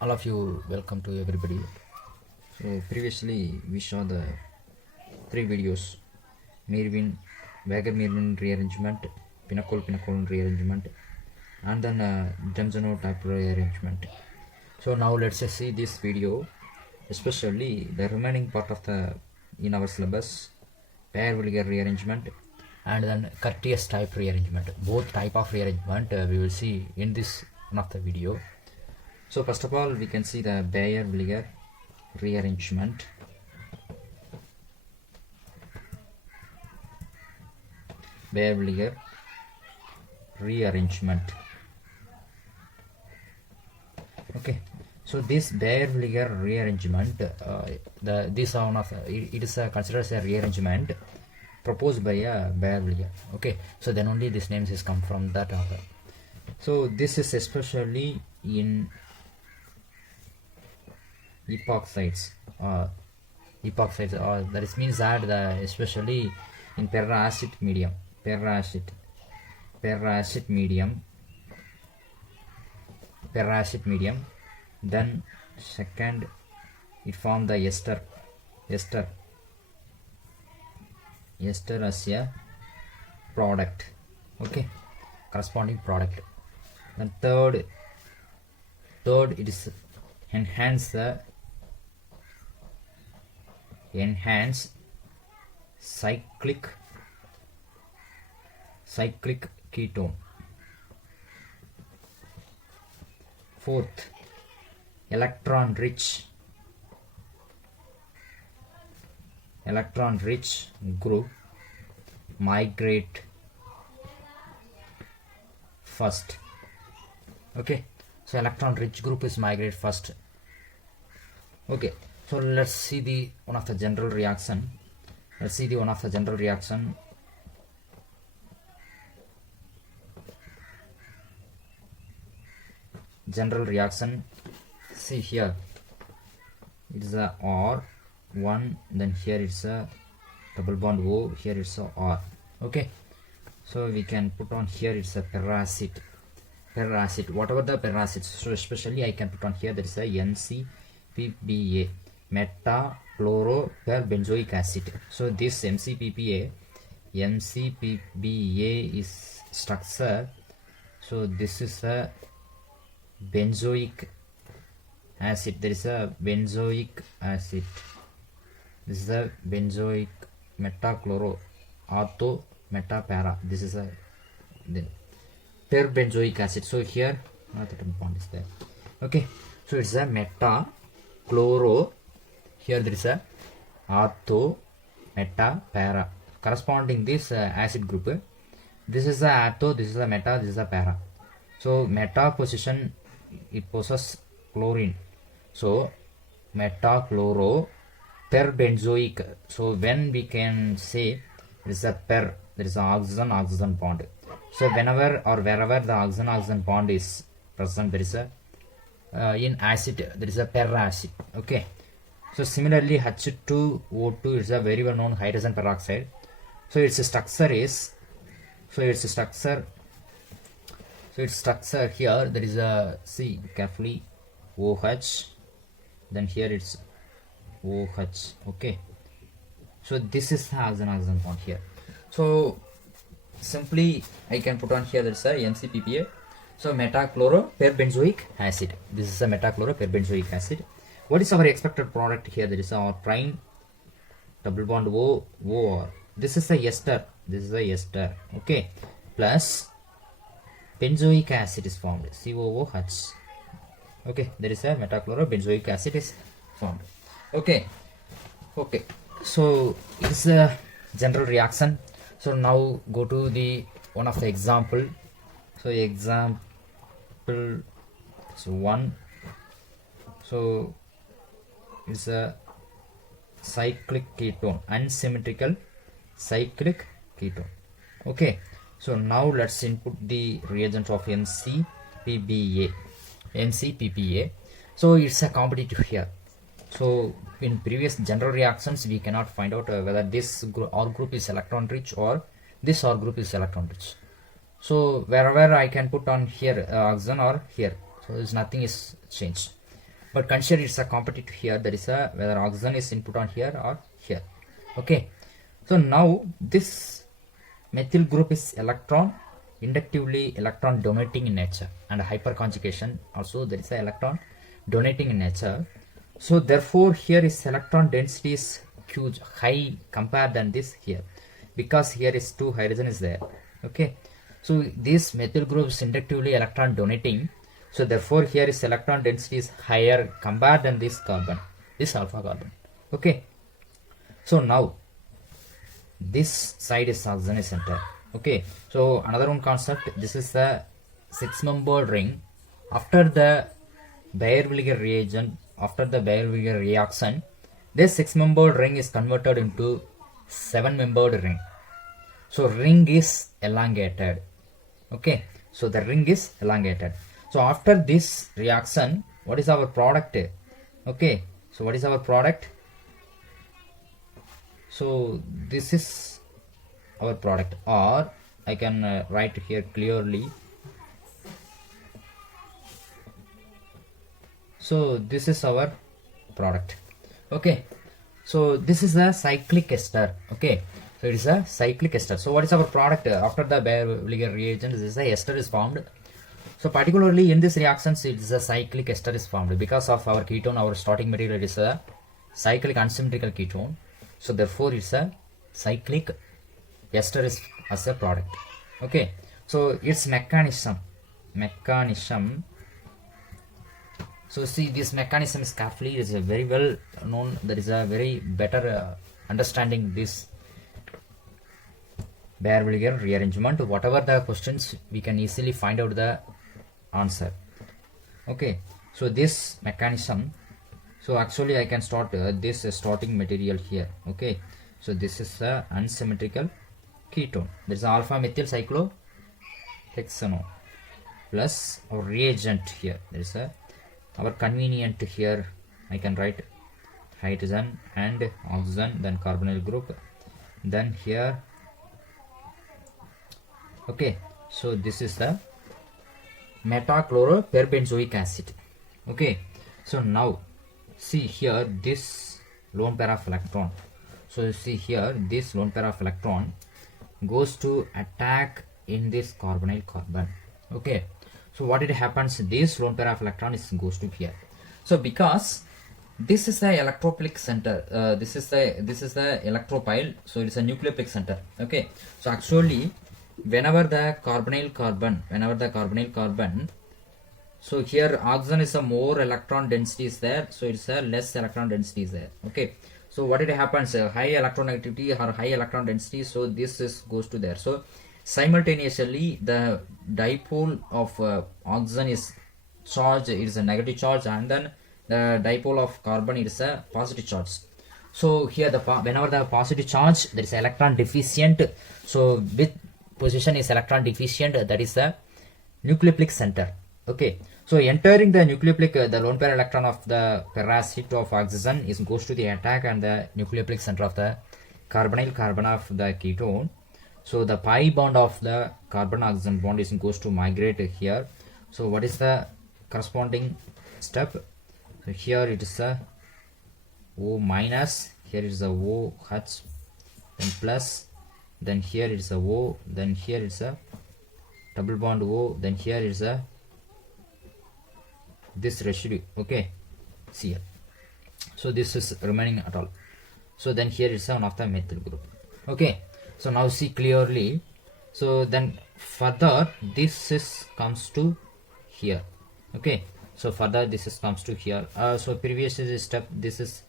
All of you, welcome to everybody. So previously we saw the three videos: Weger-Mirwin rearrangement, pinnacle rearrangement, and then Dunzano type rearrangement. So now let's just see this video, especially the remaining part of the in our syllabus, villiger rearrangement and then Curtis type rearrangement. Both type of rearrangement we will see in this one of the video. So first of all, we can see the villiger rearrangement. Villiger rearrangement. Okay, so this villiger rearrangement, this one of it is considered as a rearrangement proposed by a villiger. Okay, so then only this name is come from that author. So this is especially in epoxides, that is means that especially in peracid medium, then second it form the ester as a product. Okay, corresponding product. Then third it is enhance cyclic ketone. Fourth, electron rich group migrate first. Okay, so electron rich group is migrate first. Okay, so let's see the one of the general reaction. See here, it is a R1, then here it's a double bond O, here it's a R. Okay, so we can put on here it's a peracid, whatever the peracid. So especially I can put on here there is a NCPBA, metachloroperbenzoic acid. So this MCPBA is structure. So this is a benzoic acid. There is a benzoic acid. This is a benzoic metachloro ortho metapara. This is a then perbenzoic acid. So here not that bond is there. Okay, so it's a metachloro. Here there is a ortho metapara corresponding this acid group. This is the ortho, this is the meta, this is the para. So meta position, it possesses chlorine. So metachloro perbenzoic. So when we can say there is a per, there is an oxygen bond. So whenever or wherever the oxygen bond is present, there is a in acid there is a peracid. Okay, so similarly H2O2 is a very well known hydrogen peroxide. So its structure here there is a, see carefully, OH, then here it's OH. Okay, so this is the oxygen bond here. So simply I can put on here there's a MCPPA. So metachloroperbenzoic acid. This is a metachloroperbenzoic acid. What is our expected product here? There is our prime double bond OR. This is a ester. Okay, plus benzoic acid is formed, COOH. Okay, there is a metachlorobenzoic acid is formed. Okay, so it's a general reaction. So now go to the one of the example. So example one. So it's a cyclic ketone, unsymmetrical cyclic ketone. Okay, so now let's input the reagent of NCPBA. So it's a competitive here. So in previous general reactions we cannot find out whether this R group is electron rich or this R group is electron rich. So wherever I can put on here oxygen or here, so there's nothing is changed. but consider it's a competitive here, that is a whether oxygen is input on here or here. Okay, so now this methyl group is electron inductively electron donating in nature, and hyperconjugation also there is a electron donating in nature. So therefore here is electron density is huge, high compared than this here, because here is 2 hydrogen is there. Okay, so this methyl group is inductively electron donating, so therefore here is electron density is higher compared than this carbon, this alpha carbon. Okay, so now this side is oxygen center. Okay, so another one concept, this is the 6-membered ring. After the Baeyer-Villiger reagent, after the Baeyer-Villiger reaction, this 6-membered ring is converted into 7-membered ring. So ring is elongated. Okay, so the ring is elongated. So after this reaction, what is our product? Okay, so what is our product? So this is our product, or I can write here clearly. So this is our product. Okay, so this is a cyclic ester. Okay, so it is a cyclic ester. So what is our product? After the Baeyer-Villiger reagent, this is a ester is formed. So particularly in this reactions, it is a cyclic ester is formed because of our ketone. Our starting material is a cyclic unsymmetrical ketone. So therefore it's a cyclic ester is as a product. Okay, so its mechanism. So see, this mechanism is carefully, is a very well known. There is a very better understanding this Baeyer-Villiger rearrangement. Whatever the questions, we can easily find out the answer. Okay, so this mechanism. So actually I can start this starting material here. Okay, so this is a unsymmetrical ketone. There is alpha methyl cyclohexanone plus our reagent here. There is a our convenient here. I can write hydrogen and oxygen, then carbonyl group, then here. Okay, so this is the metachloroperbenzoic acid. Okay, so now see here this lone pair of electron. So you see here this lone pair of electron goes to attack in this carbonyl carbon. Okay, so what it happens, this lone pair of electron is goes to here. So because this is the electrophilic center, this is the electropile, so it is a nucleophilic center. Okay, so actually whenever the carbonyl carbon, so here oxygen is a more electron density is there, so it's a less electron density is there. Okay, so what it happens, high electron activity or high electron density, so this is goes to there. So simultaneously the dipole of oxygen is charged, it is a negative charge, and then the dipole of carbon is a positive charge. So here whenever the positive charge, there is electron deficient, so with position is electron deficient, that is the nucleophilic center. Okay, so entering the nucleophilic, the lone pair electron of the parasite of oxygen is goes to the attack and the nucleophilic center of the carbonyl carbon of the ketone. So the pi bond of the carbon oxygen bond is goes to migrate here. So what is the corresponding step? So here it is a O minus, here is a OH, then plus, then here it is a O, then here is a double bond O, then here is a this residue. Okay, see here, so this is remaining at all. So then here is one of the methyl group. Okay, so now see clearly. So then further this is comes to here. Okay, so further this is comes to here. So previous is step, this is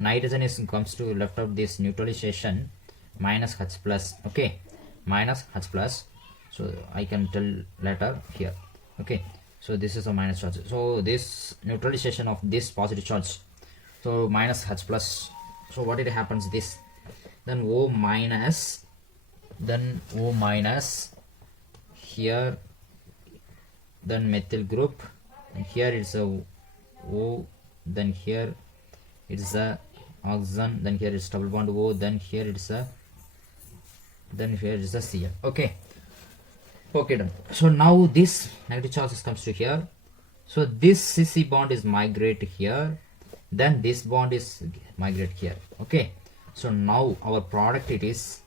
nitrogen is comes to left out this neutralization minus H plus. Okay, minus H plus, so I can tell later here. Okay, so this is a minus charge, so this neutralization of this positive charge, so minus H plus. So what it happens, this then O minus, then O minus here, then methyl group, and here it's a O, then here it's a oxygen, then here is double bond O, then here it's a, then here is a Cl. Okay, okay, done. So now this negative charges comes to here, So this CC bond is migrate here, then this bond is migrate here. Okay, so now our product it is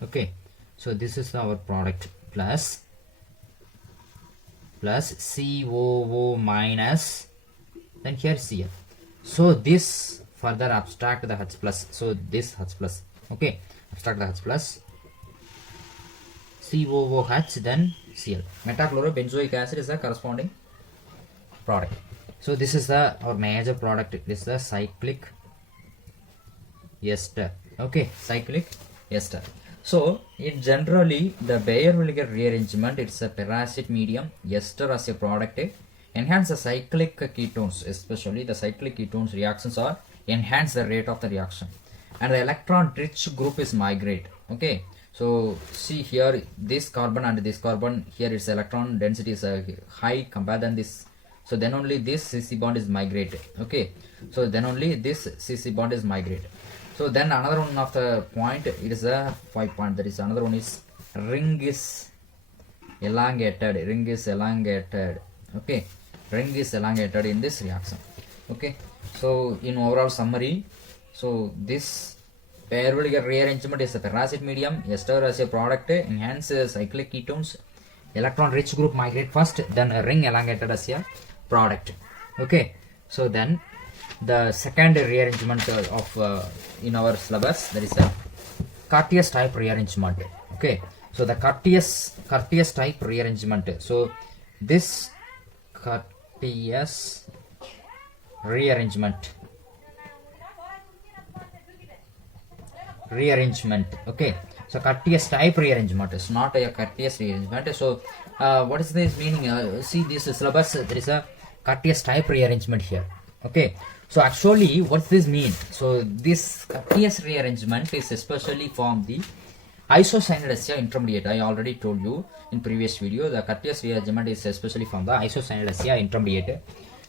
okay, so this is our product plus COO minus, then here Cl. So this further abstract the H plus, so this H plus, okay, abstract the H plus COOH, then Cl. Metachlorobenzoic acid is the corresponding product. So this is our major product. This is the cyclic ester. Okay, cyclic ester. So it generally the Baeyer-Villiger rearrangement, it's a peracid medium, ester as a product, enhance the cyclic ketones, especially the cyclic ketones reactions are enhance the rate of the reaction, and the electron rich group is migrate. Okay, so see here this carbon and this carbon, here its electron density is high compared than this, so then only this CC bond is migrate. Okay, so then only this CC bond is migrate. So then another one of the point, it is a 5 point, that is another one is ring is elongated. Okay, ring is elongated in this reaction. Okay, so in overall summary, so this Baeyer-Villiger rearrangement is a peracid medium, ester as a product, enhances cyclic ketones, electron rich group migrate first, then a ring elongated as a product. Okay, so then the second rearrangement of in our syllabus, that is a Curtis type rearrangement. Okay, so the Curtis type rearrangement, so this Curtis rearrangement, okay, so Curtis type rearrangement is not a Curtis rearrangement. So what is this meaning? See this syllabus, there is a Curtis type rearrangement here. Okay, so actually what does this mean? So this Curtis rearrangement is especially from the isocyanide intermediate. I already told you in previous video, the Curtis rearrangement is especially from the isocyanide intermediate.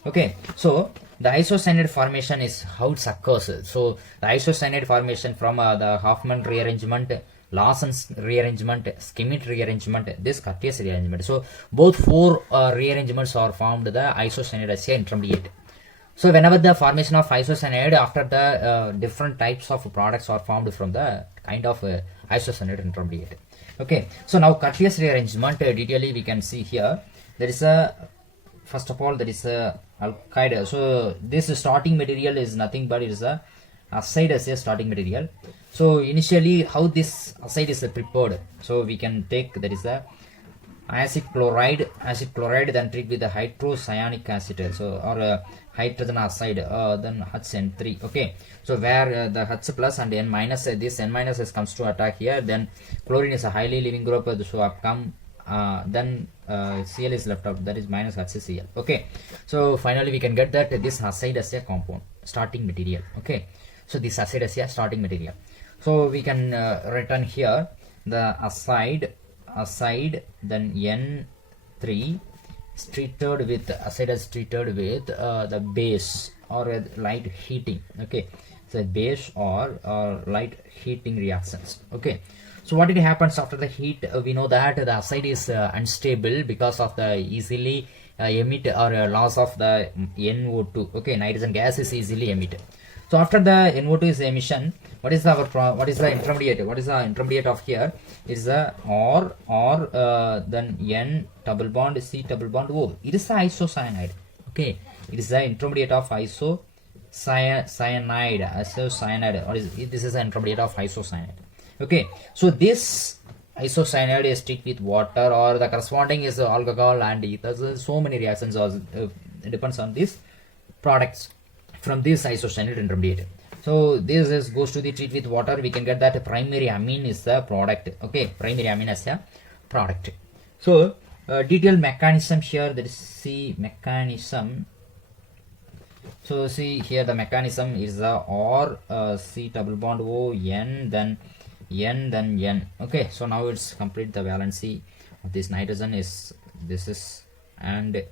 Okay, so the isocyanide formation is how it occurs. So the isocyanide formation from the Hoffman rearrangement, Lawson's rearrangement, Schmidt rearrangement, this Curtis rearrangement. So both four rearrangements are formed the isocyanide intermediate. So whenever the formation of isocyanide, after the different types of products are formed from the kind of isocyanide intermediate. Okay, so now Curtis rearrangement detailedly we can see here. There is a, first of all, there is a alkyde. So this starting material is nothing but it is a acid as a starting material. So initially how this acid is prepared, so we can take, that is a acid chloride, then treat with the hydrocyanic acid, so or hydrogen acid, then HN3. Okay, so where the H plus and N minus, this N minus comes to attack here, then chlorine is a highly leaving group, so upcome then Cl is left out, that is minus HCl. Okay, so finally we can get that this acid as a compound starting material. Okay, so this acid as a starting material, so we can return here the acid, then N3 treated with acid is treated with the base or light heating. Okay, so base or light heating reactions. Okay, so what it happens after the heat? We know that the acid is unstable because of the easily emit or loss of the NO2. Okay, nitrogen gas is easily emitted. So after the NO2 is emission, what is the intermediate? What is the intermediate of here? It is a or then N double bond C double bond O. It is the isocyanide. Okay, it is the intermediate of isocyanide. Or this is the intermediate of isocyanide. Okay, so this isocyanide is treated with water or the corresponding is alcohol and ether. So many reactions depends on these products from this isocyanide intermediate. So this goes to the treat with water. We can get that primary amine is the product. Okay, primary amine as a product. So detailed mechanism here, there is C mechanism. So see here the mechanism is the or C double bond O N then N. Okay, so now it's complete the valency of this nitrogen is this and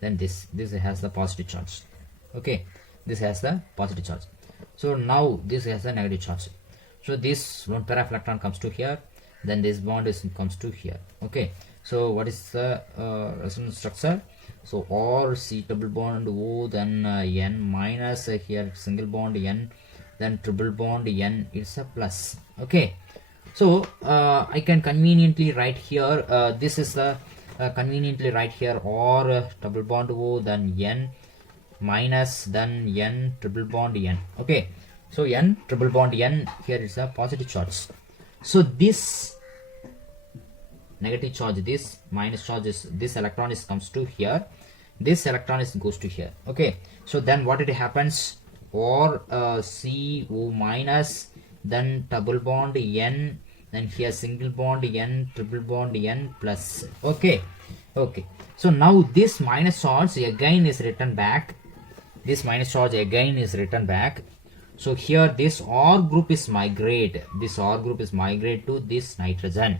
then this has the positive charge. Okay, this has the positive charge. So now this has the negative charge. So this lone pair of electron comes to here, then this bond is comes to here. Okay, so what is the resonance structure? So R C double bond O, then N minus here single bond N, then triple bond N, it's a plus. Okay, so I can conveniently write here, this is the conveniently write here R double bond O, then N minus, then N triple bond N. Okay, so N triple bond N, here is a positive charge. So this negative charge, this minus charge is, this electron is comes to here, this electron is goes to here. Okay, so then what it happens, or CO minus, then double bond N, then here single bond N, triple bond N plus. Okay, okay, so now this minus charge again is written back, this minus charge again is written back. So here this R group is migrate, this R group is migrate to this nitrogen.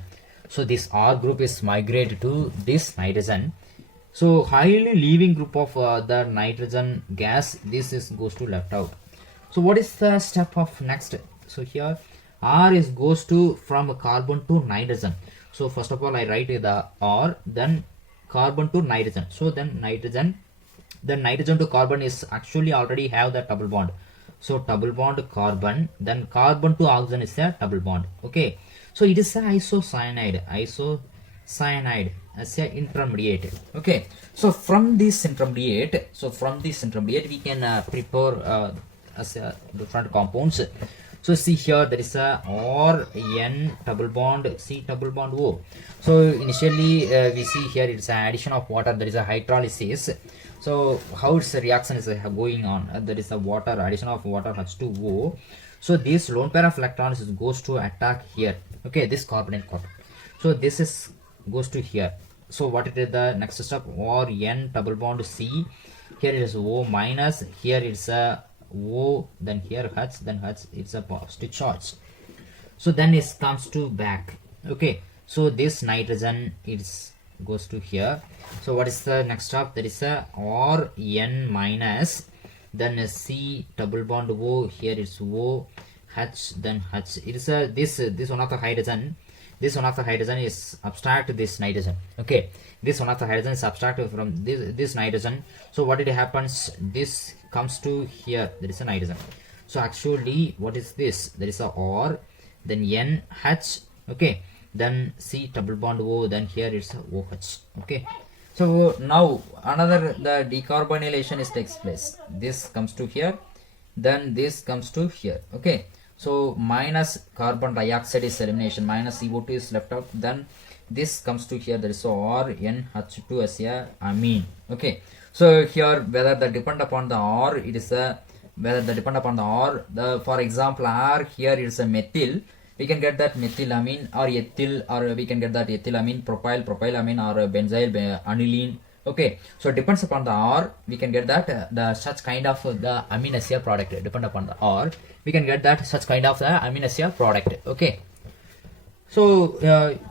So this R group is migrate to this nitrogen. So highly leaving group of the nitrogen gas, this is goes to left out. So what is the step of next? So here R is goes to from carbon to nitrogen. So first of all I write the R, then carbon to nitrogen. So then nitrogen to carbon is actually already have the double bond. So double bond carbon, then carbon to oxygen is a double bond. Okay, so it is a isocyanide as a intermediate. Okay, so from this intermediate, we can prepare as a different compounds. So see here there is a R N double bond C double bond O. So initially we see here it's an addition of water, there is a hydrolysis. So how its reaction is going on, there is a water, addition of water H2O. So this lone pair of electrons goes to attack here. Okay, this carbon and carbon. So this is goes to here. So what is the next step? R N double bond C. Here it is O minus. Here it's a O. Then here H. Then H. It's a positive charge. So then it comes to back. Okay. So this nitrogen is goes to here. So what is the next step? There is a R N minus. Then a C double bond O. Here it's O. H. Then H. It is a this one of the hydrogen. This one of the hydrogen is abstract this nitrogen. Okay, this one of the hydrogen is abstract from this nitrogen. So what it happens, this comes to here, there is a nitrogen. So actually what is this? There is a R, then N H. Okay, then C double bond O, then here it's a OH. Okay, so now another the decarbonylation is takes place. This comes to here, then this comes to here. Okay, so minus carbon dioxide is elimination, minus CO2 is left out, then this comes to here, there is R N H2 as a amine. Okay, so here whether the depend upon the R, it is a whether the depend upon the R, the for example R here is a methyl, we can get that methylamine or ethyl, or we can get that ethylamine, propylamine or benzyl aniline. Okay, so it depends upon the R, we can get that the such kind of the amine as a product. Depend upon the R, we can get that such kind of the amine as a product. Okay, so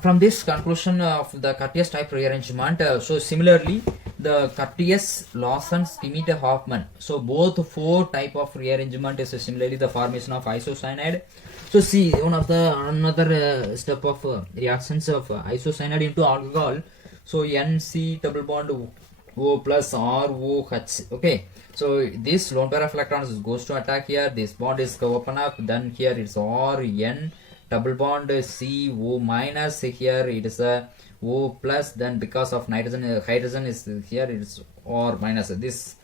from this conclusion of the Curtis type rearrangement, so similarly the Curtis, Lawson, Schmidt, Hoffman, so both four type of rearrangement is similarly the formation of isocyanide. So see one of the another step of reactions of isocyanide into alcohol. So NC double bond O plus ROH. Okay, so this lone pair of electrons goes to attack here, this bond is open up, then here it's R N double bond CO minus, here it is a O plus, then because of nitrogen hydrogen is here, it's R minus, this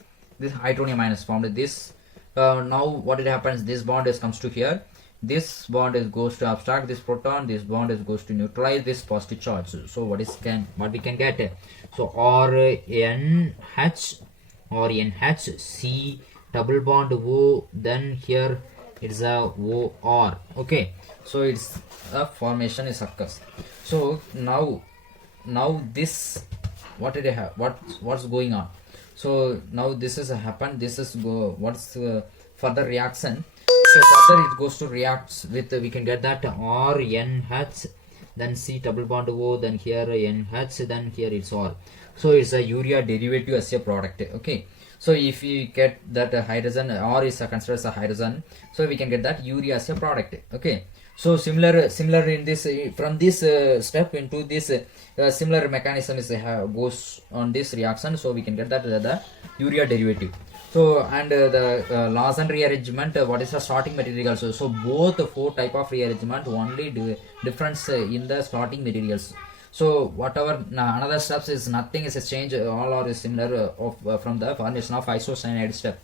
hydrogen minus formed this. Now what it happens, this bond is comes to here, this bond is goes to abstract this proton, this bond is goes to neutralize this positive charge. So what we can get, so RNH C double bond O, then here it's a OR. Okay, so it's a formation is occurs. So now this, what did I have, what's going on? So now this is happened, this is what's further reaction. So further it goes to reacts with, we can get that RNH, then C double bond O, then here NH, then here it's R. So it's a urea derivative as a product. Okay, So if you get that hydrogen or is considered as a hydrogen, so we can get that urea as a product. Okay, so similar in this from this step into this similar mechanism is goes on this reaction, so we can get that the urea derivative. So and the Lawson rearrangement, what is the starting material? So both 4 type of rearrangement, only difference in the starting materials. So whatever another steps is nothing is a change, all are similar from the formation of isocyanide step.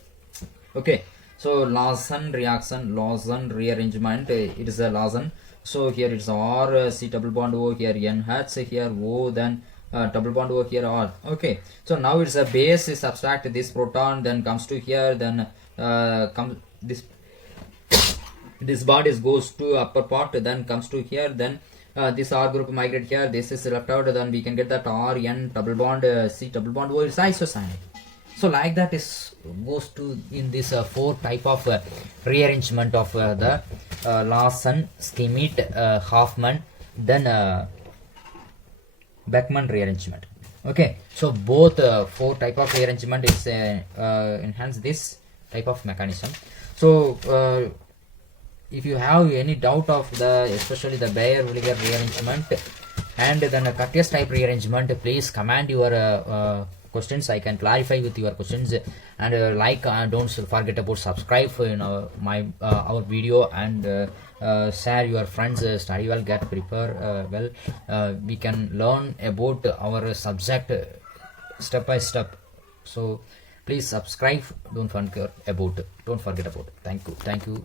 Okay, so Lawson reaction, Lawson rearrangement, it is a Lawson. So here it's R, C double bond O, here NH, here O, then double bond O, here R. Okay, so now it's a base is subtract this proton, then comes to here, then comes this bond is goes to upper part, then comes to here, then this R group migrate here, this is left out, then we can get that R, N double bond, C double bond O is isocyanide. So like that is goes to in this 4 type of rearrangement of the Lawson, Schmidt, Hoffman, then Beckman rearrangement. Okay, so both 4 type of rearrangement is enhance this type of mechanism. So if you have any doubt of the especially the Bayer-Villiger rearrangement and then a Curtis type rearrangement, please comment your questions. I can clarify with your questions, and like don't forget about subscribe for our video, and share your friends study well, get prepare well. We can learn about our subject step by step. So please subscribe, don't forget about. Thank you.